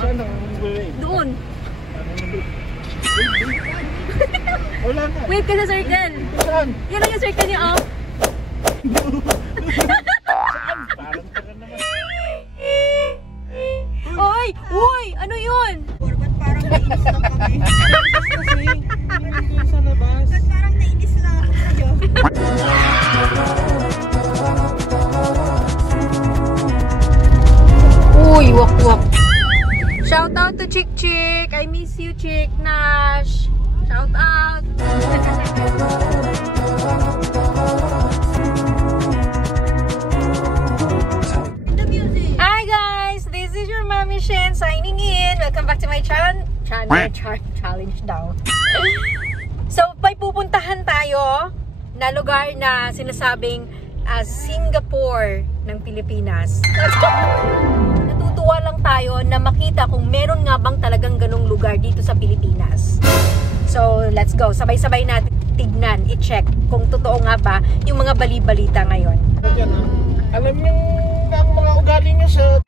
Saan ang wave? Doon. Wala na. Wave ka sa circle. Saan? Yan lang yung circle niya, oh. Saan? Parang taga naman. Oy! Uy! Ano yun? Ba't parang nainis lang kami? Kasi, hindi sa labas. Ba't parang nainis lang ako sa'yo? Uy! Wak-wak. Shout out to Chick Chick. I miss you, Chick Nash. Shout out. The music. Hi guys, this is your Mommy Shen signing in. Welcome back to my challenge daw. So, may pupuntahan tayo na lugar na sinasabing Singapore ng Pilipinas. Natutuwa lang tayo na makita kung meron nga bang talagang ganong lugar dito sa Pilipinas. So, let's go. Sabay-sabay natin tignan, i-check kung totoo nga ba yung mga bali-balita ngayon. Alam niyo ang mga ugali niya sa...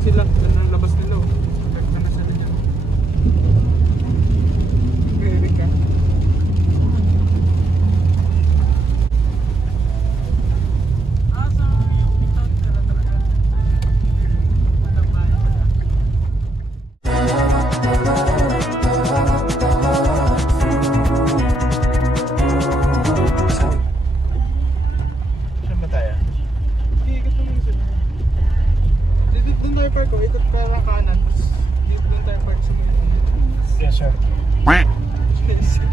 sila, ng labas nila. Nagtana sa linya. Meron ka. Asa yung itan ka talaga. Saan ba tayo? Ikot naman sila. Doon tayo park ko, ikot para kanan, tapos dito doon tayo park sa mga. Yes sir. Yes sir.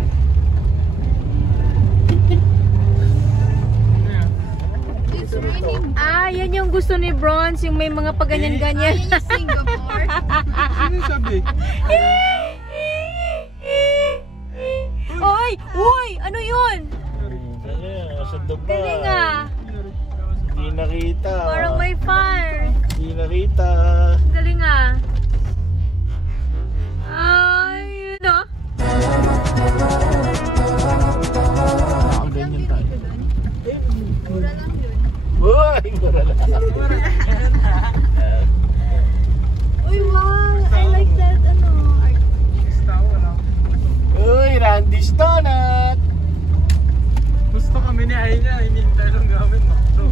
It's raining. Ah, yan yung gusto ni Bronze, yung may mga paganyan-ganyan. Ayun yung Singapore. Sino sabi? Oy! Uy! Ano yun? Sa Dubai. Galing ah. Hindi nakita. Parang may fire. Hindi nakita. Galing ah. Ay, yun ah. Ganyan tayo. Mura lang yun. Uy! Mura lang. Uy, wow! I like that, Uy! Randy's Donut! Gusto kami ni Aina, hinintay lang gamit makdo.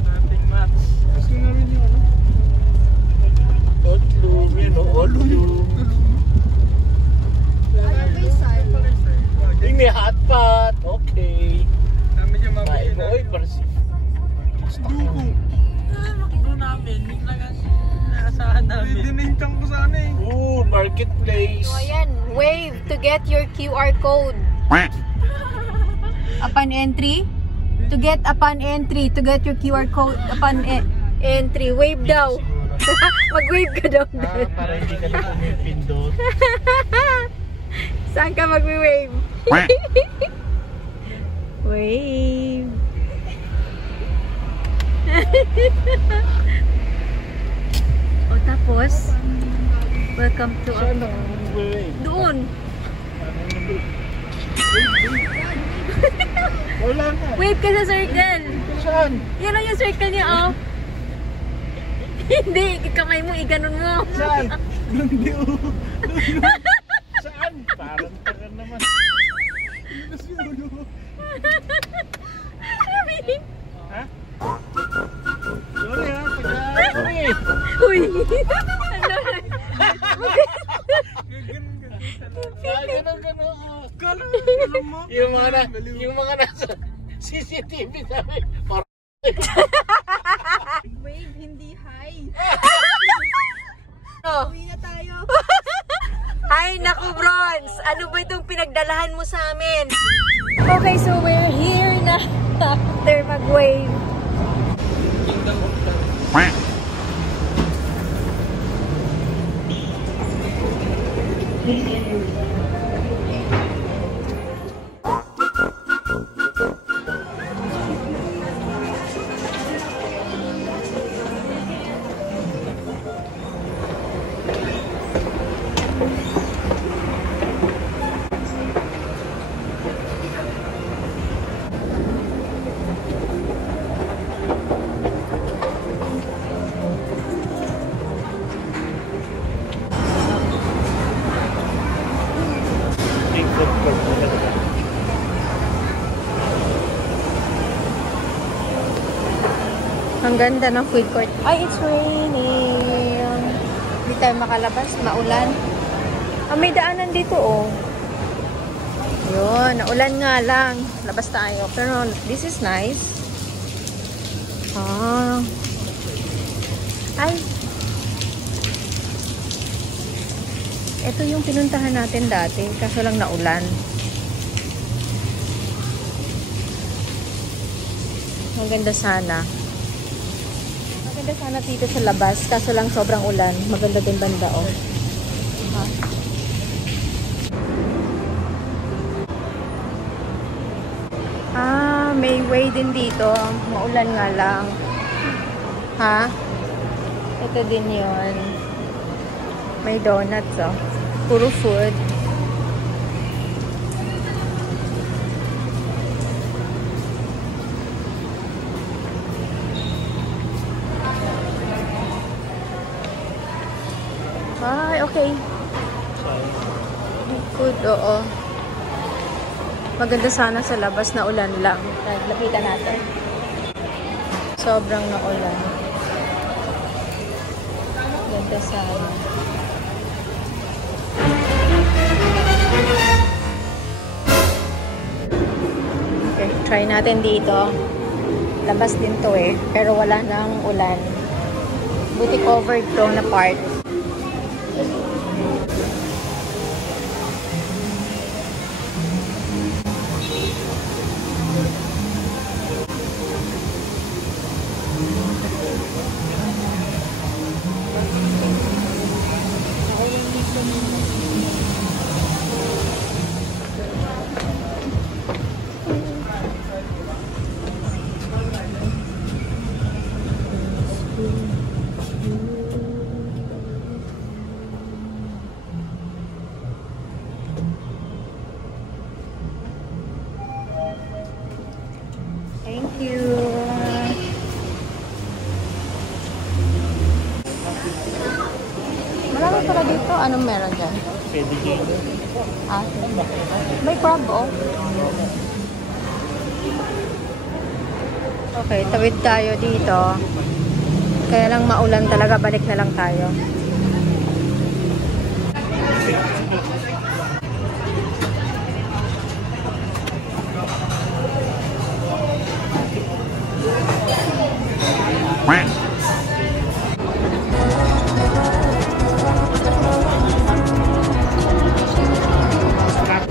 Dating match. Gusto namin yung ano? Otlum, yun o, otlum. Ano ba yung side? Yung may hot pot, okay. Namin yung Kain mabili mo, na. oy, barsi. Gusto ko. Makdo namin, biglang naasahan namin. Dinintang ko sana eh. Ooh, marketplace. So ayan, wave to get your QR code. Upon entry, to get your QR code upon entry, wave daw. Mag-wave ka daw. Para hindi ka na pumipindot. Saan ka mag-wave? Wave. O tapos, welcome to Saan ang wave? doon. Wala na. Wave ka sa circle. Saan? Yan lang yung circle niya, oh. Hindi, kamay mo, iganon mo. Saan? Hindi o. Saan? Parang taga naman. Ha? Sorry ha, taga. Uy! Ano? Ganun. Alam mo? Yung mga nasa CCTV sabi, Wave, hindi high. Oh. Uwi na tayo. Ay, naku, Bronze! Ano ba itong pinagdalahan mo sa amin? Okay, so we're here na after mag-wave. Ang ganda ng food court. Ay, it's raining. Hindi tayo makalabas. Maulan. Ah, may daanan dito, oh. Yun. Naulan nga lang. Labas tayo. Pero this is nice. Ah. Ay. Ito yung pinuntahan natin dati. Kaso lang naulan. Maganda sana. Maganda sana dito sa labas. Kaso lang sobrang ulan. Maganda din banda, oh. Ha? Ah, may way din dito. Maulan nga lang. Ha? Ito din yun. May donuts, oh. Puro food. Ay, okay. Food, oo. Maganda sana sa labas na ulan lang. Lapitan natin. Sobrang naulan. Ganda sana. Okay, try natin dito. Labas din to eh. Pero wala nang ulan. Buti covered to na part. Thank you. Marami pala dito. Anong meron dyan? Pwede Ah, may crab, oh. Okay, tawid tayo dito. Kaya lang maulan talaga. Balik na lang tayo.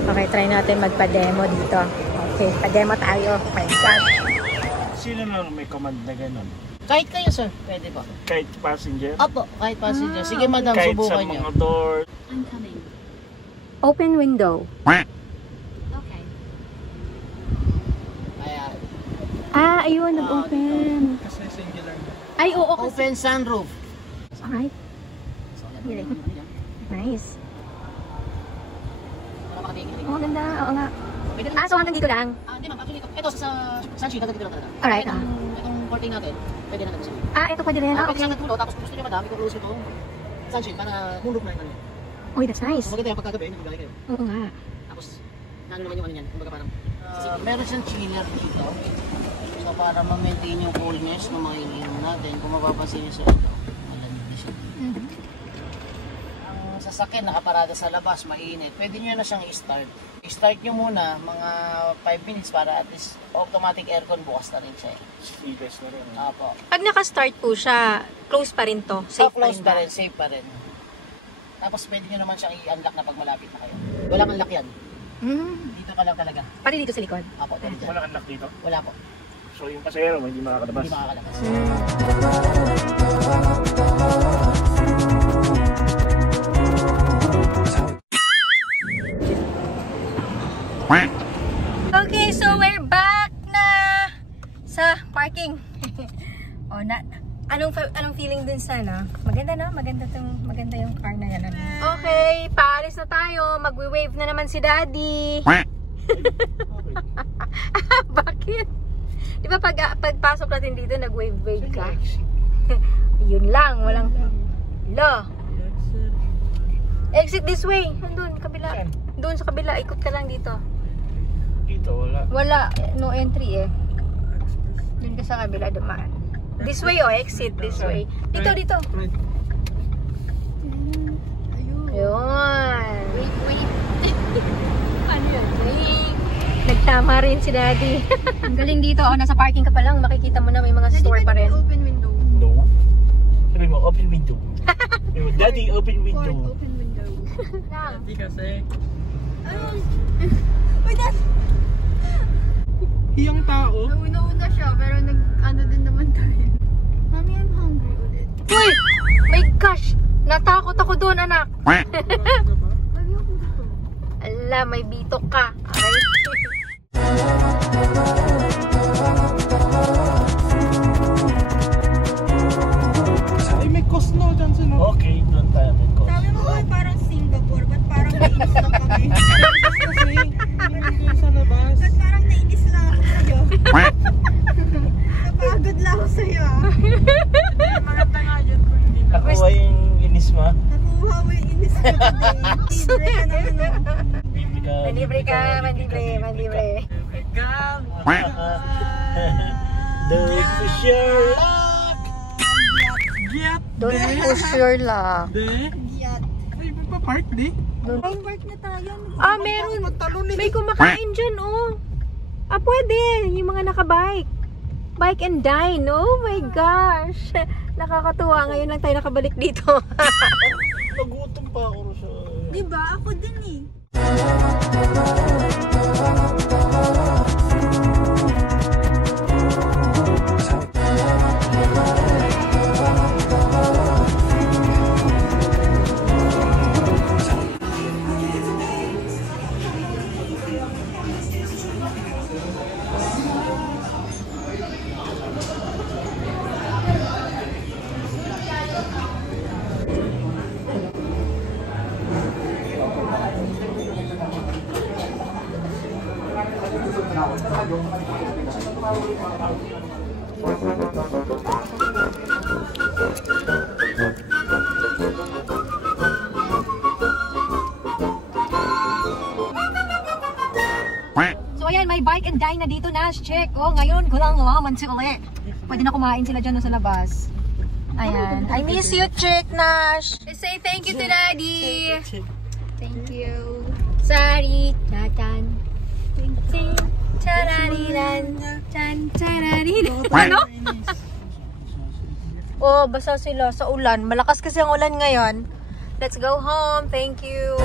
Okay, try natin magpa-demo dito. Okay, pa-demo tayo. My God. Sino lang may command na ganun? Kahit kayo, sir. Pwede ba? Kahit passenger? Opo, kahit passenger. Sige, madam, Kahit sa subukan niyo. mga door? Open window. Ayan. Ah, ayun, nag-open. Kasi singular. Ay, oo. Kasi. Open sunroof. Alright. Really? Nice. Para makatingin. Oh, ganda. Oo nga. Ah, so hanggang dito lang? Hindi ma'am, actually, ito sa sunshade, hanggang dito lang talaga. Alright, Itong 14 natin, pwede natin siya. Ah, ito pwede rin. Ah, Pwede okay. siyang nagtulo, tapos gusto niyo madami kung close ito. Sunshade, para moonroof na yung ano. Uy, that's nice. Maganda yung pagkagabi, nagbibiyahe kayo. Oo nga. Tapos, naano naman yung ano niyan, kumbaga parang... meron siyang chiller dito. So, para ma-maintain yung coolness ng mga iniinom natin. Kung mapapansin niyo sa ito, malamig na siya. Ang sasakyan nakaparada sa labas, mainit. Pwede niyo na siyang i-start. I-start niyo muna mga 5 minutes para at least automatic aircon bukas na rin siya. Speakers na rin. Apo. Pag naka-start po siya, close pa rin to. Safe pa Close rin pa ba? rin, safe pa rin. Tapos pwede niyo naman siyang i-unlock na pag malapit na kayo. Walang unlock yan. Dito ka lang talaga. Pati dito sa likod. Apo, dito dyan. Wala kang lock dito? Wala po. So yung pasahero mo hindi makakalabas? Hindi makakalabas. Okay, so we're back na sa parking. Anong feeling dun sa Maganda na, maganda yung car na yan. Okay, paalis na tayo. Magwi-wave na naman si Daddy. Bakit? Di ba pagpasok natin dito, nag-wave ka? Yun lang, walang... Exit this way. Doon, kabila. Doon sa kabila, ikot ka lang dito. Dito, wala. Wala, no entry eh. Doon ka sa kabila, dumaan. This way exit this way. Dito. Ayun. Wait. Ano yan? Nagtama rin si Daddy. Ang galing dito. Nasa parking ka pa lang. Makikita mo na may mga store pa rin. Open window. No. Sabi mo, open window. Daddy, open window. Port, open window. Hindi kasi. Wait, that's... Hiyang tao. Nauna siya, pero nag-ano din naman tayo. Mommy, I'm hungry ulit. Uy! My gosh! Natakot ako doon, anak. Lagi ako dito. Ala, may bitok ka. Aray. Ay, may Cosno dyan sa Okay, doon tayo may cost. Sabi mo ba parang Singapore? Ba't parang nainis lang kami? Kasi, hindi sa labas. Ba't parang nainis lang ako sa'yo? Napagod lang ako sa'yo. Maganda nga yun kung hindi na. Nakuha yung inis mo. Nakuha mo yung inis ko today. Libre ka naman. Mandibre. Don't push your luck. Don't push your luck. Giyat. Ay, pa-park di? Ay, park na tayo. Meron. May kumakain dyan, pwede. Yung mga nakabike. Bike and dine. Oh my gosh. Nakakatuwa. Ngayon lang tayo nakabalik dito. Nagutom pa ako sa... Diba? Ako din eh. So ayan, may bike and dine na dito, Nash. Check. Ngayon ko lang nalaman si ulit. Pwede na kumain sila dyan sa labas. Ayan. I miss you, Chick, Nash. Say thank you to Daddy. Thank you. Sorry. Tatan. Ting. Charariran. Chan. Charariran. Ano? Basa sila sa ulan. Malakas kasi ang ulan ngayon. Let's go home. Thank you.